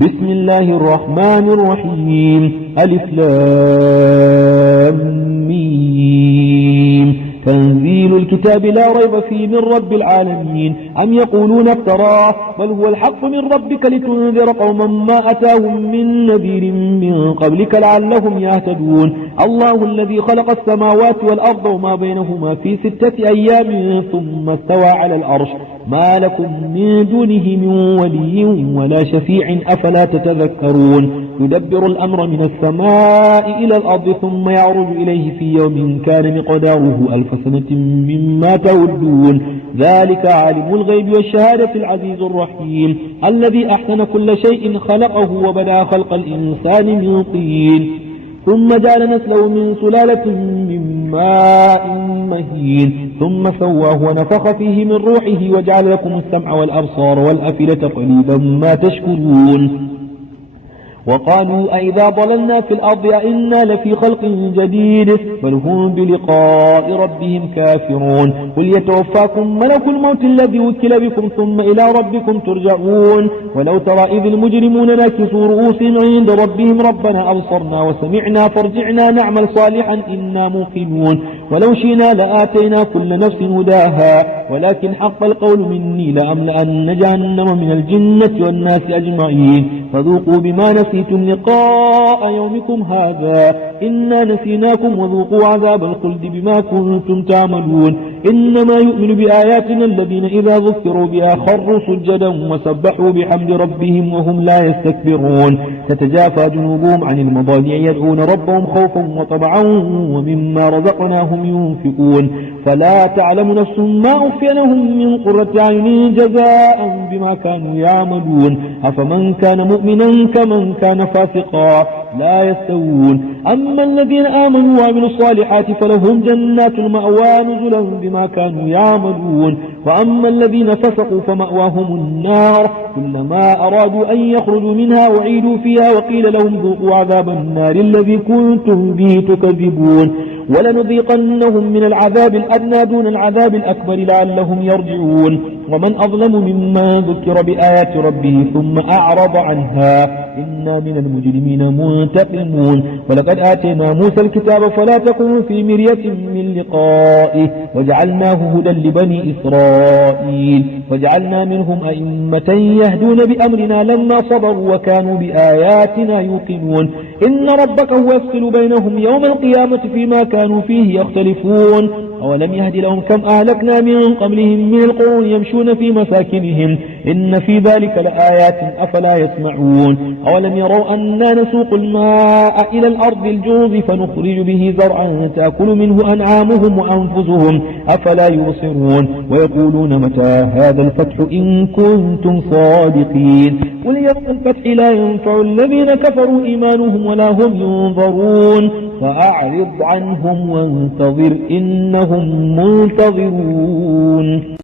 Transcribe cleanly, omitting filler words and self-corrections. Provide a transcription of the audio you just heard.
بسم الله الرحمن الرحيم ألف لام ميم تنزيل الكتاب لا ريب فيه من رب العالمين أم يقولون افتراه بل هو الحق من ربك لتنذر قوما ما أتاهم من نذير من قبلك لعلهم يهتدون الله الذي خلق السماوات والأرض وما بينهما في 6 أيام ثم استوى على العرش ما لكم من دونه من ولي ولا شفيع أفلا تتذكرون يدبر الأمر من السماء إلى الأرض ثم يعرج إليه في يوم كان مقداره 1000 سنة مما تعدون ذلك عالم الغيب والشهادة العزيز الرحيم الذي أحسن كل شيء خلقه وبدأ خلق الإنسان من طين ثم جعل نسله من سلالة من ماء مهين ثم سواه ونفخ فيه من روحه وجعل لكم السمع والأبصار والأفئدة قليلا ما تشكرون وقالوا أئذا ضللنا في الأرض أئنا لفي خلق جديد بل هم بلقاء ربهم كافرون قل يتوفاكم ملك الموت الذي وكل بكم ثم إلى ربكم ترجعون ولو ترى إذ المجرمون ناكسوا رؤوسهم عند ربهم ربنا أبصرنا وسمعنا فارجعنا نعمل صالحا إنا موقنون ولو شئنا لآتينا كل نفس هداها ولكن حق القول مني لأملأن جهنم من الجنة والناس أجمعين فذوقوا بما نسيتم لقاء يومكم هذا إنا نسيناكم وذوقوا عذاب الخلد بما كنتم تعملون إنما يؤمن بآياتنا الذين إذا ذكروا بها خروا سجدا وسبحوا بحمد ربهم وهم لا يستكبرون تتجافى جنوبهم عن المضاجع يدعون ربهم خوفا وطمعا ومما رزقناهم ينفقون فلا تعلم نفس ما أخفي لهم من قرة أعين جزاء بما كانوا يعملون أفمن كان مؤمنا كمن كان فاسقا لا يستوون أما الذين آمنوا وعملوا الصالحات فلهم جنات المأوى نزلا بما كانوا يعملون وأما الذين فسقوا فمأواهم النار كلما أرادوا أن يخرجوا منها وعيدوا فيها وقيل لهم ذوقوا عذاب النار الذي كنتم به تكذبون ولنذيقنهم من العذاب الأدنى دون العذاب الأكبر لعلهم يرجعون ومن أظلم ممن ذكر بآيات ربه ثم أعرض عنها إنا من المجرمين منتقمون ولقد آتينا موسى الكتاب فلا تكن في مرية من لقائه وجعلناه هدى لبني إسرائيل وجعلنا منهم أئمة يهدون بأمرنا لما صبروا وكانوا بآياتنا يوقنون إن ربك هو يفصل بينهم يوم القيامة فيما كانوا فيه يختلفون أولم يهد لهم كم أهلكنا من قبلهم من القرون يمشون في مساكنهم إن في ذلك لآيات أفلا يسمعون أولم يروا أنا نسوق الماء إلى الأرض الجوز فنخرج به زرعا تأكل منه أنعامهم وأنفسهم أفلا يبصرون ويقولون متى هذا الفتح إن كنتم صادقين قل يوم الفتح لا ينفع الذين كفروا إيمانهم ولا هم ينظرون فأعرض عنهم وانتظر إنهم منتظرون